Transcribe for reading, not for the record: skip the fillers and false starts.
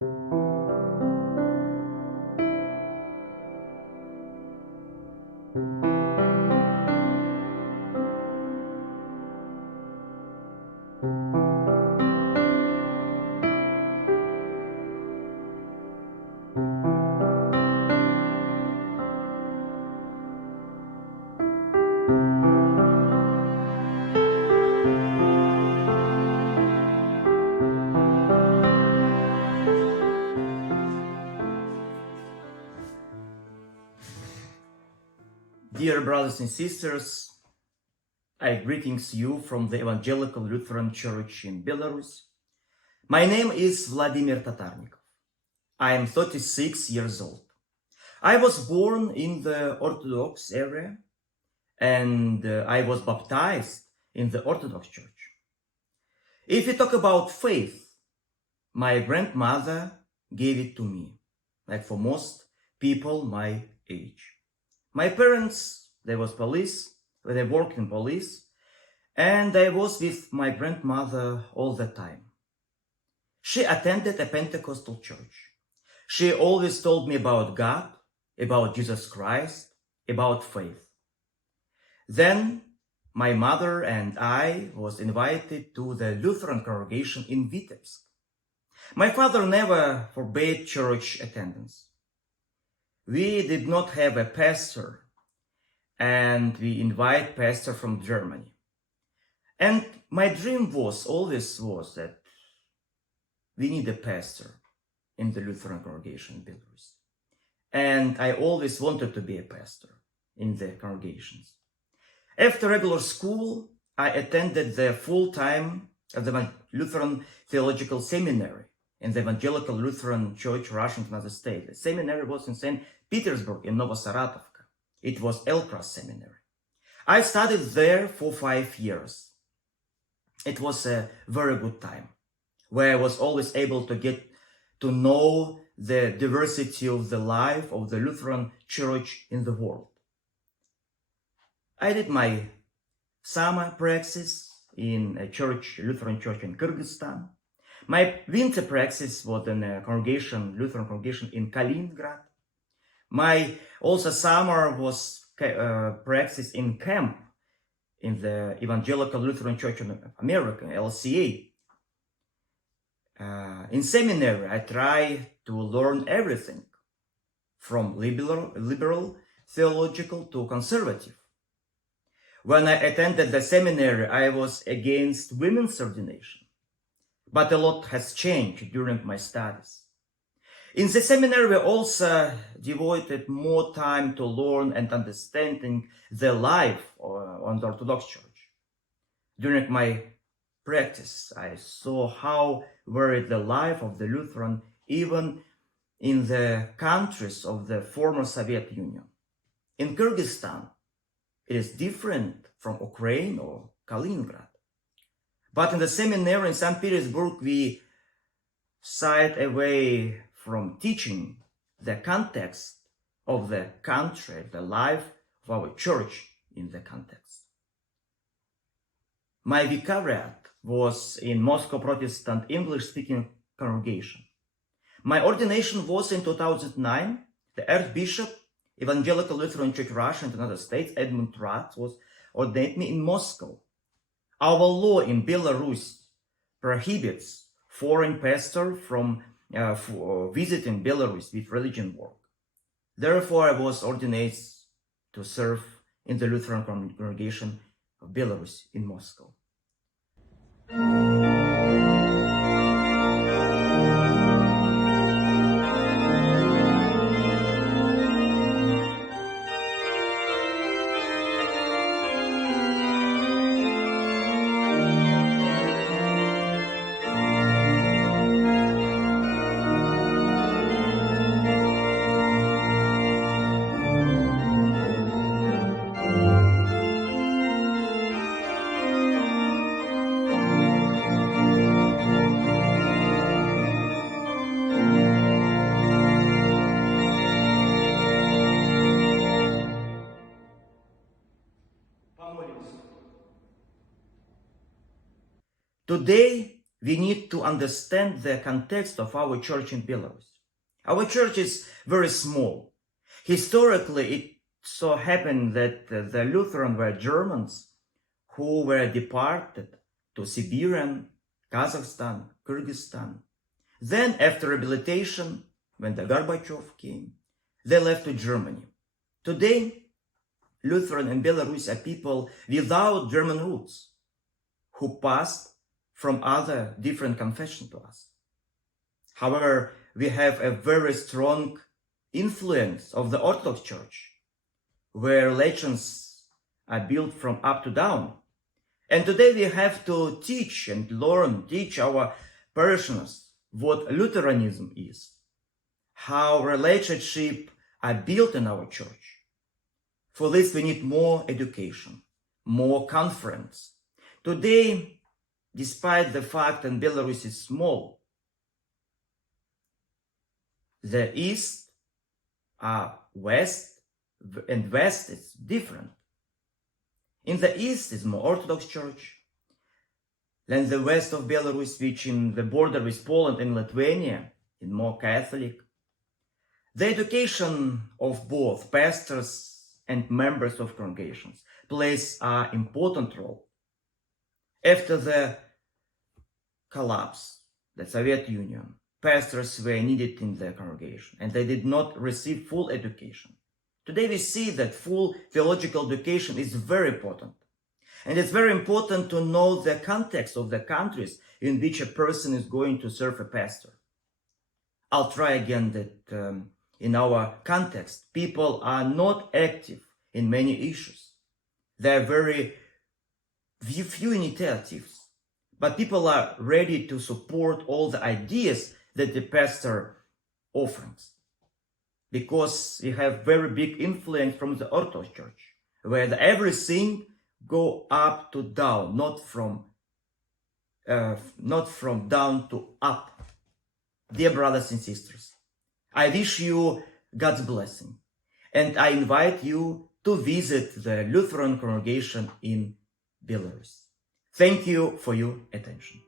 Dear brothers and sisters, I greetings you from the Evangelical Lutheran Church in Belarus. My name is Vladimir Tatarnikov. I am 36 years old. I was born in the Orthodox area and I was baptized in the Orthodox Church. If you talk about faith, my grandmother gave it to me, like for most people my age. My parents, they was police, they worked in police, and I was with my grandmother all the time. She attended a Pentecostal church. She always told me about God, about Jesus Christ, about faith. Then my mother and I was invited to the Lutheran congregation in Vitebsk. My father never forbade church attendance. We did not have a pastor, and we invite pastor from Germany. And my dream always was that we need a pastor in the Lutheran congregation in Belarus. And I always wanted to be a pastor in the congregations. After regular school, I attended the full-time at the Lutheran Theological Seminary in the Evangelical Lutheran Church, Russia, United States. The seminary was in St. Petersburg in Novosaratovka. It was Elkras Seminary. I studied there for 5 years. It was a very good time, where I was always able to get to know the diversity of the life of the Lutheran Church in the world. I did my summer praxis in a Lutheran church in Kyrgyzstan. My winter praxis was in a Lutheran congregation in Kaliningrad. My also summer was praxis in camp in the Evangelical Lutheran Church in America, LCA. In seminary, I tried to learn everything from liberal theological to conservative. When I attended the seminary, I was against women's ordination, but a lot has changed during my studies. In the seminary, we also devoted more time to learn and understanding the life on the Orthodox Church. During my practice, I saw how varied the life of the Lutheran, even in the countries of the former Soviet Union. In Kyrgyzstan, it is different from Ukraine or Kaliningrad. But in the seminary in St. Petersburg, we shied away from teaching the context of the country, the life of our church in the context. My vicariate was in Moscow Protestant English-speaking congregation. My ordination was in 2009. The Archbishop, Evangelical Lutheran Church Russia and United States, Edmund Ratz, was ordained me in Moscow. Our law in Belarus prohibits foreign pastor from visiting Belarus with religion work. Therefore, I was ordained to serve in the Lutheran congregation of Belarus in Moscow. Today, we need to understand the context of our church in Belarus. Our church is very small. Historically, it so happened that the Lutherans were Germans who were deported to Siberia, Kazakhstan, Kyrgyzstan. Then, after rehabilitation, when the Gorbachev came, they left to Germany. Today, Lutheran in Belarus are people without German roots who passed from other different confessions to us. However, we have a very strong influence of the Orthodox Church, where religions are built from up to down. And today we have to teach our parishioners what Lutheranism is, how relationships are built in our church. For this we need more education, more conference. Today, despite the fact that Belarus is small, the East, West, and West is different. In the East is more Orthodox Church than the West of Belarus, which in the border with Poland and Lithuania is more Catholic. The education of both pastors and members of congregations plays an important role. After the collapse of the Soviet Union, pastors were needed in the congregation and they did not receive full education. Today we see that full theological education is very important. And it's very important to know the context of the countries in which a person is going to serve a pastor. I'll try again that in our context, people are not active in many issues. There are very few initiatives, but people are ready to support all the ideas that the pastor offers. Because we have very big influence from the Orthodox Church, where everything go up to down, not from down to up. Dear brothers and sisters, I wish you God's blessing, and I invite you to visit the Lutheran congregation in Belarus. Thank you for your attention.